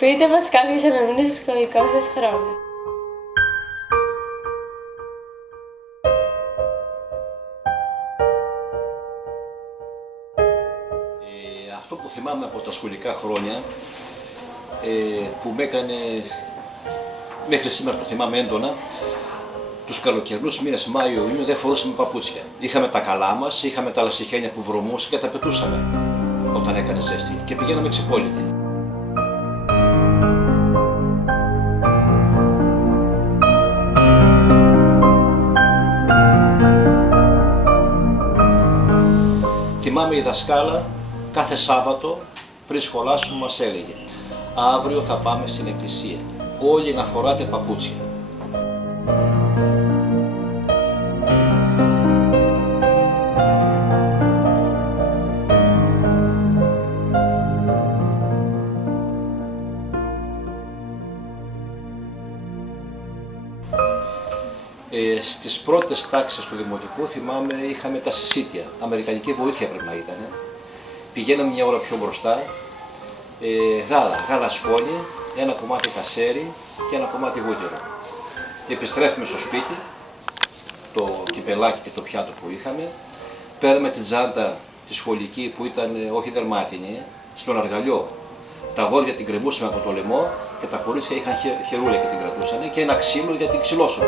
Πείτε μας κάποιες αναμνήσεις σχολικών σας χρόνων. Αυτό που θυμάμαι από τα σχολικά χρόνια, που με έκανε, μέχρι σήμερα το θυμάμαι έντονα, τους καλοκαιρινούς μήνες Μάιο-Ιούνιο δεν φορούσαμε παπούτσια. Είχαμε τα καλά μας, είχαμε τα λασιχένια που βρωμούσαν και τα πετούσαμε όταν έκανε ζέστη και πηγαίναμε ξυπόλυτοι. Θυμάμαι η δασκάλα κάθε Σάββατο πριν σχολάσουμε μας έλεγε «Αύριο θα πάμε στην εκκλησία, όλοι να φοράτε παπούτσια». Στις πρώτες τάξεις του Δημοτικού θυμάμαι είχαμε τα συσίτια, αμερικανική βοήθεια πρέπει να ήταν. Πηγαίναμε μια ώρα πιο μπροστά, γάλα σκόνη, ένα κομμάτι κασέρι και ένα κομμάτι βούτυρο. Επιστρέφουμε στο σπίτι, το κυπελάκι και το πιάτο που είχαμε, παίρνουμε την τσάντα τη σχολική που ήταν όχι δερμάτινη, στον αργαλιό. Τα αγόρια την κρεμούσαμε από το λαιμό και τα κορίτσια είχαν χερούλια και την κρατούσαν και ένα ξύλο για την ξυλόσωμα.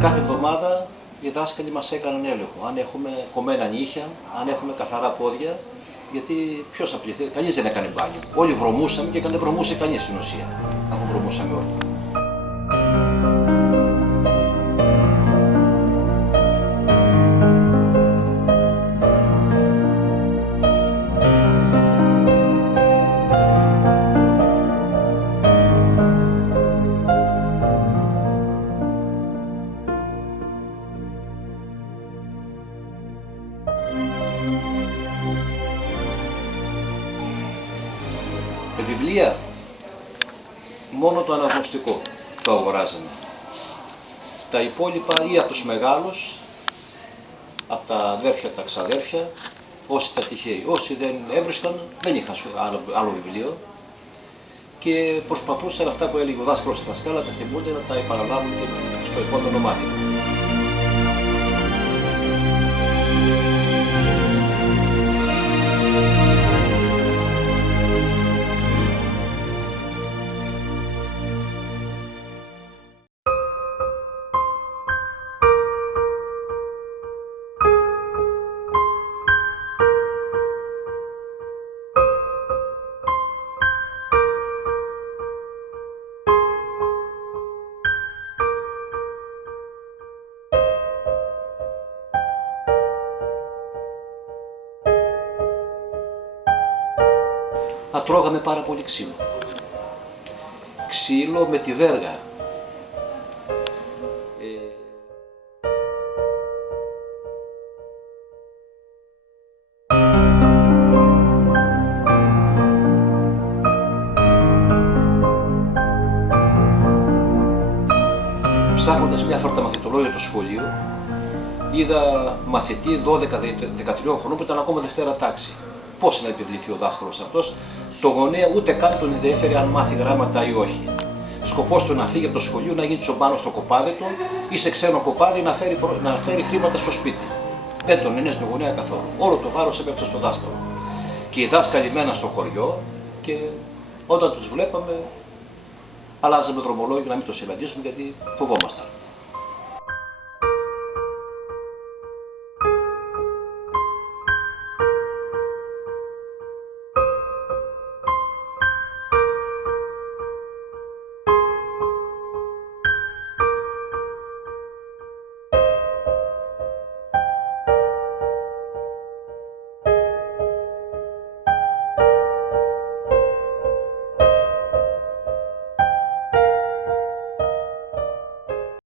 Κάθε εβδομάδα οι δάσκαλοι μας έκαναν έλεγχο, αν έχουμε κομμένα νύχια, αν έχουμε καθαρά πόδια, γιατί ποιος θα πληθεί, κανείς δεν έκανε μπάνιο. Όλοι βρωμούσαμε και δεν βρωμούσε κανείς στην ουσία, αφού βρωμούσαμε όλοι. Βιβλία, μόνο το αναγνωστικό το αγοράζαμε. Τα υπόλοιπα ή από τους μεγάλους, από τα αδέρφια, τα ξαδέρφια, όσοι τα τυχαίοι. Όσοι δεν έβρισκαν, δεν είχαν άλλο βιβλίο και προσπαθούσαν αυτά που έλεγε ο δάσκαλος στη δασκάλα, τα θυμούνται να τα επαναλάβουν και στο επόμενο μάθημα. Τρώγαμε πάρα πολύ ξύλο. Ξύλο με τη βέργα. Ψάχνοντας μια φορά τα μαθητολόγια του σχολείου, είδα μαθητή 12-13 χρονών που ήταν ακόμα Δευτέρα τάξη. Πώς να επιβληθεί ο δάσκαλος αυτός, το γονέα ούτε καν τον ενδιαφέρει αν μάθει γράμματα ή όχι. Σκοπός του να φύγει από το σχολείο, να γίνει τσομπάνος στο κοπάδι του ή σε ξένο κοπάδι να φέρει χρήματα στο σπίτι. Δεν τον ένιωσε τον γονέα καθόλου. Όλο το βάρος έπεφτε στον δάσκαλο. Και οι δάσκαλοι μέναν στο χωριό και όταν τους βλέπαμε, αλλάζαμε δρομολόγιο να μην το συναντήσουμε γιατί φοβόμασταν.